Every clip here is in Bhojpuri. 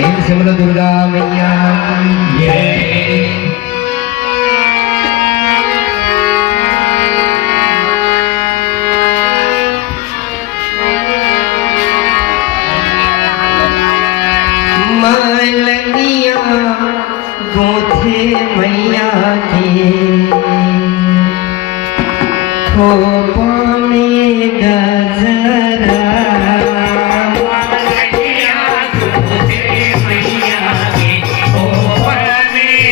प्रेम से बोलो दुर्गा मैया की जय। मलनिया गोथे मैया के खोपा में गजरा मलनिया गोथे मैया के खोपा में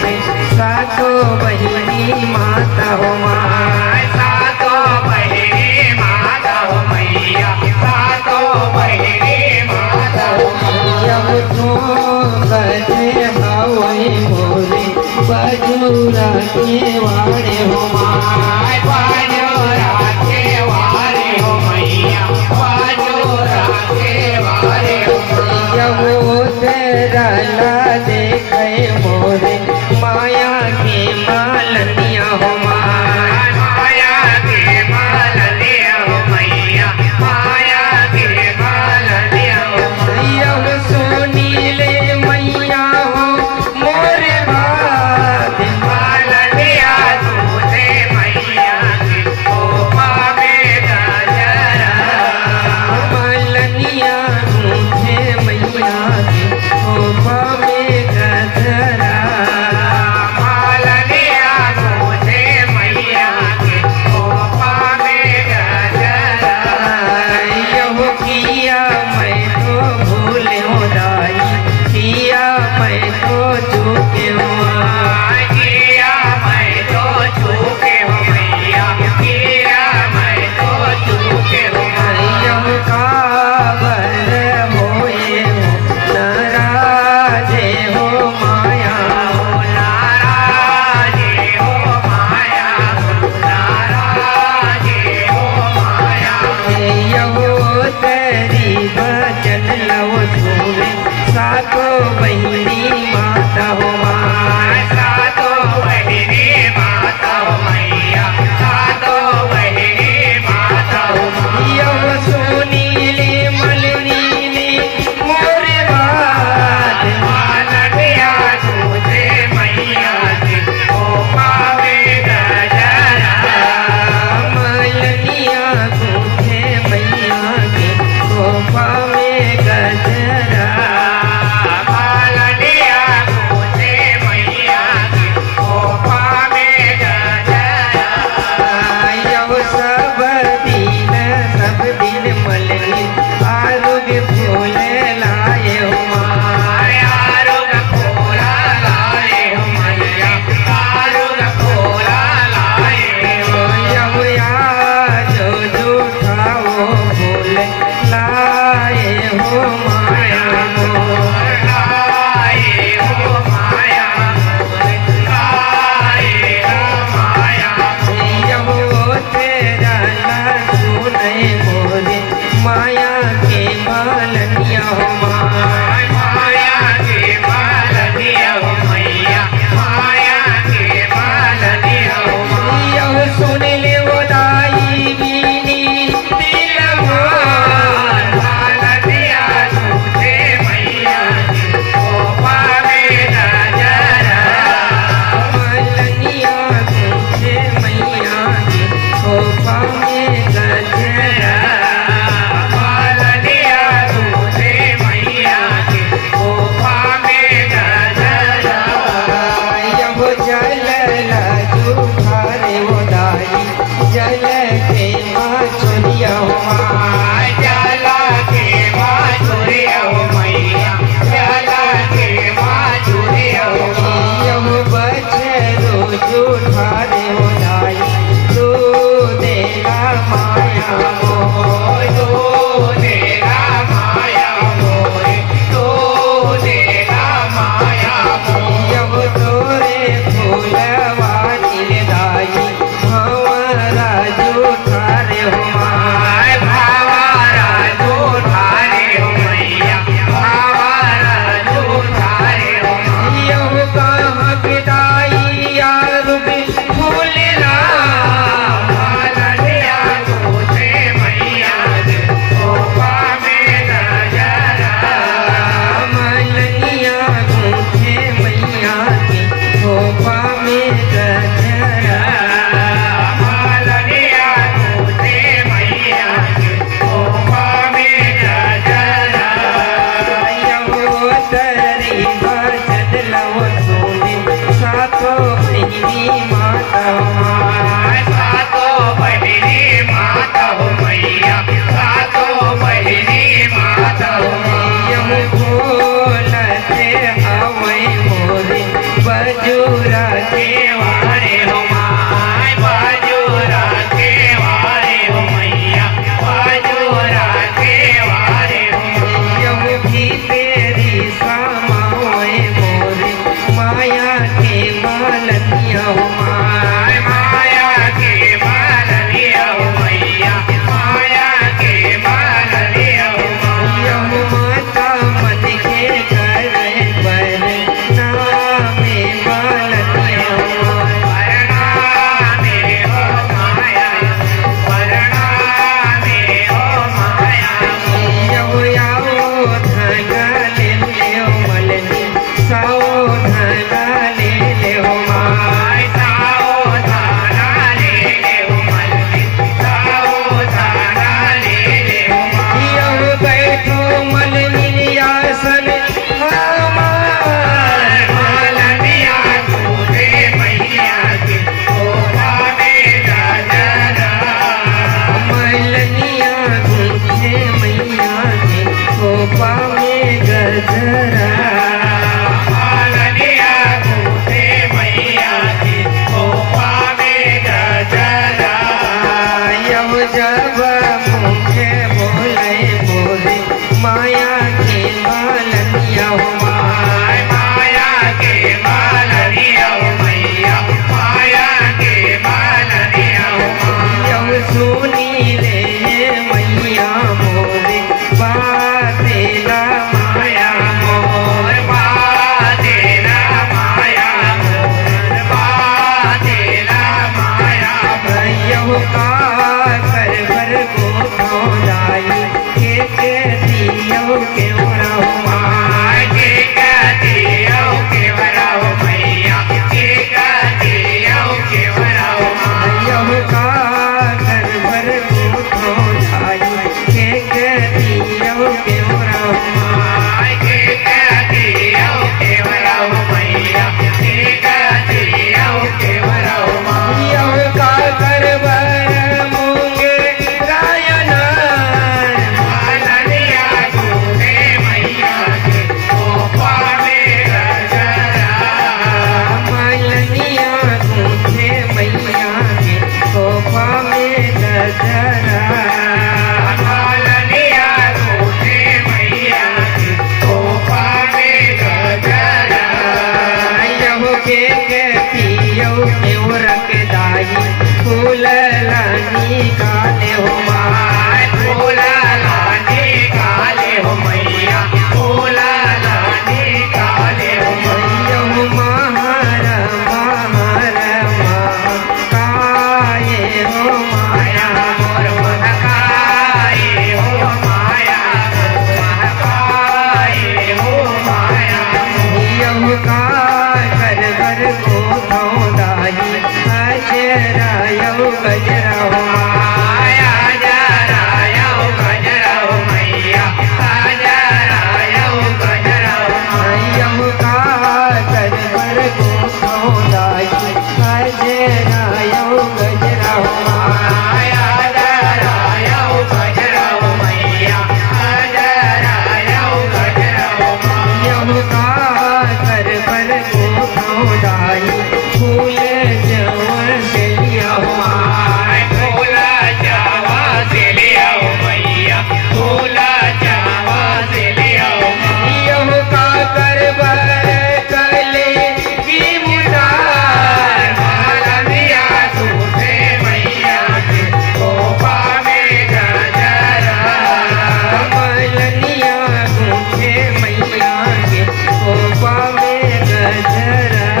मोरे सातो बहिनी माता हो माँ सातो बहिनी माता हो मैया सातो बहिनी माता हो यव तो बजे हवै मोरे बजूरा के वारे हो माँ बाजोरा के वारे हो मैया बाजोरा के वारे हो यव तेरा ला देखे मोरे माया के मालनिया हो माँ माया के मालनिया हो मैया माया के मालनिया हो यव सुनीले मैया हो मोरे बात मालनिया दूधे मैया की कोपा में गजरा मालनिया मुझे मैया के कोपा में गजरा मालनिया दूधे मैया की कोपा में गजरा यह किया मैं तो भूले हो दाई किया मैं तो चूके हुआ किया मैं तो चूके हो मैया किया मैं तो चूके हो यह काबर होए हो नाराजे हो माया नाराजे हो माया नाराजे हो माया यह तेरी बचन लव सुने सातो बहिनी माता हो माँ सातो बहिनी माता हो मैया सातो बहिनी माता हो यव सुनीले मलनीले मोरे बात मालनिया दूधे मैया की कोपा में गजरा मलनिया तुझे मैया के कोपा में गजरा मालनिया दूधे मैया की कोपा में गजरा यव सब दिन मलनी आरोग्य फूल लाए हो माँ आरुग फूला लाए हो मैया आरुग फूला लाए हो यव जो जूठाओ फूल लाए हो माया मोर लाए हो माया लाए हो माया यहो तेरा ना सुने मोरे माया के मालनिया हो माँ माया के मालनिया हो मैया माया के मालनिया हो यह सुन ले वो दाई बीनी दिल मान मालनिया दूधे मैया की कोपा में गजरा मालनिया तुझे मैया के कोपा में गजरा मालनिया दूधे मैया की कोपा में गजरा यह जल जूठारे वो दाई जल के माँ चुनिया हो माँ जला के माचुरिया हो मैया जला के माचुरिया हो यह बछरो जूठारे हो दाई तू देगा माया मोर तो देगा माया मोरे तो देगा माया मोरे यह तोरे फूलवानी दाई हमारा जूठारे हो माँ भावारा दूधारे हो मैया भावारा दूधारे हो यह कहाँ बिदाई यार भी फूल ला मालनिया दूधे मैया की कोपा में गजरा मलनिया तुझे मैया के कोपा में गजरा मालनिया दूधे मैया की कोपा में गजरा यहो तरी भजन लव सुने सातो बहिनी माता माँ सातो बहिनी माता हो मैया सातो बहिनी माता हो यह बोलते हवै मोरे बजू के वारे हो माय बाजूरा के वारे हो मैया बाजूरा के वारे हो यम भी तेरी समाए मोरे माया के मालनिया हो माय माया के मालनिया हो मैया माया के मालनिया हो यम माता मन के करे पर नामे मालनिया हो वरना में हो माया वरना में हो माया यम याओ धना ले ले हो मलनी साओ धना ले ले हो माय साओ धाना ले ले हो मलनी साओ धाना ले ले हो यम बैठो मलनी आसन हमार मालनिया तूने मैया के कोपा में गजरा मलनिया तुझे मैया के कोपा में गजरा मालनिया तूने मैया के कोपा में गजरा यम जब मुझे बोले बोले माया के मालनिया हो माय माया के मालनिया हो मैया माया के मालनिया हो यम सुनी ले मैया मोरे बातेला माया मोर बातेला माया मोर बातेला माया यम का कर भर को खोदाई के दियो के उड़ा माय के कहती हो के वराओ मैया के कहती हो के वराओ यम का कर भर को खोदाई के दियो के उड़ा माय के कहती हो के वराओ मैया के कहती हो के वराओ यम का कर भर मूंगे रायनार मालनिया तूने मैया के कोपा में गजरा मालनिया तुझे मैया के कोपा में गजरा मालनिया तूने मैया के कोपा में गजरा यम के पियो के रख दाई फूल लानी काले हो माय फूला लाने काले हो मैया फूला लाने काले हो यम महार काये हो माया मोर महकाए हो माया महकाए हो माया यम का कर भर को दाई अजरा यम गजरा हो माया जरा हो गजरा हो मैया जरा हो गजरा हो यम का कर भर को दाई अजरा यम गजरा हो माया जरा हो गजरा हो मैया जरा हो गजरा हो यम का कर भर को दाई फूल जवन से लिया हो माय फूला जावा से लिया हो मैया फूला जावा से लिया हो यम का कर भर कले की मुदार मालनिया तूने मैया के कोपा में गजरा मलनिया तुझे मैया के कोपा में गजरा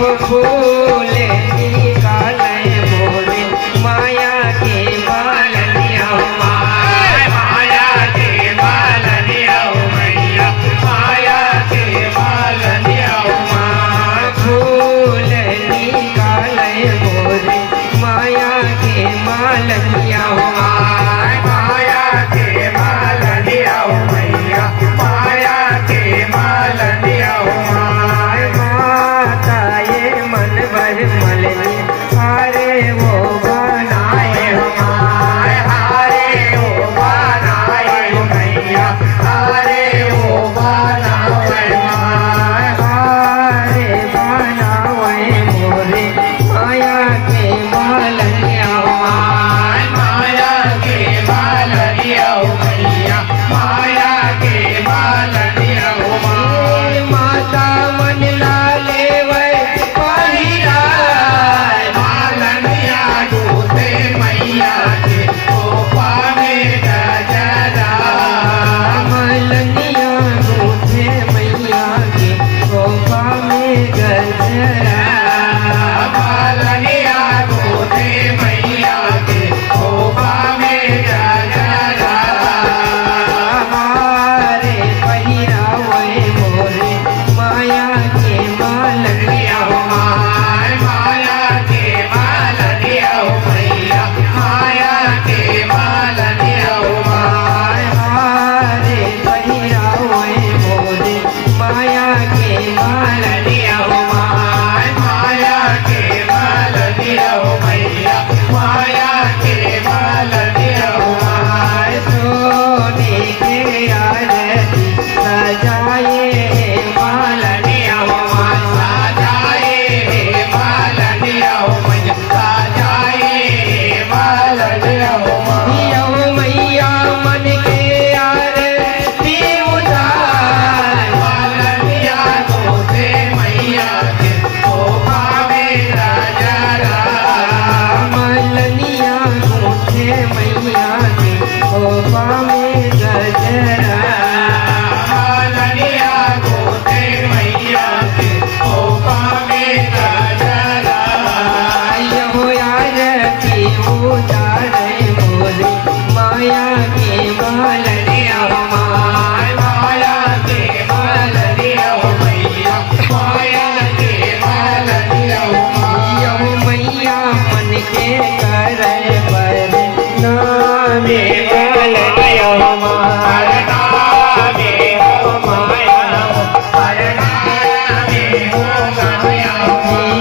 यह फूल निकाले मोरे माया के मालनिया माया के मालनिया मैया माया के मालनिया फूल निकाले मोरे माया के मालनिया माया के मालनिया मैया माया के मालनिया माता ये मन भर मलनी हारे वो बनाए हारे ओ बनाए मैया हारे ओ बनाए हारे बनावे मोरे माया के मालनिया माया के मालनिया मैया माया के मालनिया माता मन लाले वै पहिरा मालनिया दूते मैया के कोपा में गजरा मलनिया रूठे मैया के गोपा में गजरा मालनिया दूते मैया के कोपा में गजरा हारे पहिरावे मोरे माया के मालनिया माया के मालनिया मैया माया के मालनिया हारे पहिरावे मोरे माया के मालनिया माया के मालनिया मैया माया के मालनिया सोने के आरती सजाए मालनिया साजाए मालनिया मैया साजाए मालनिया यौ मैया मन के आरती उतार मालनिया दूते मैया के कोपा में गजरा मलनिया रूठे मैया के गोपा में गजरा मालनिया दूते मैया के कोपा में गजरा यहो आरती उतारे मोरे माया के मालनिया माया के मालनिया मैया माया के मालनिया यहो मैया मन के करे पर नामे मालनिया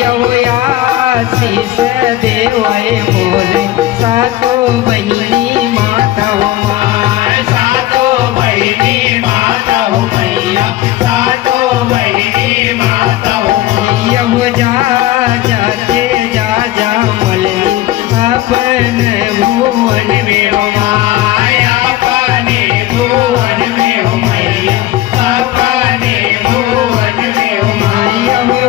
यहो आशीष देवाए मोरे सातो बहिनी माता सातो बहिनी माता मैया सातो बहिनी माता यहो जा जाते जा जा मलनी अपन भुवन में माया अपने भुवन में मैया अपने भुवन में यहो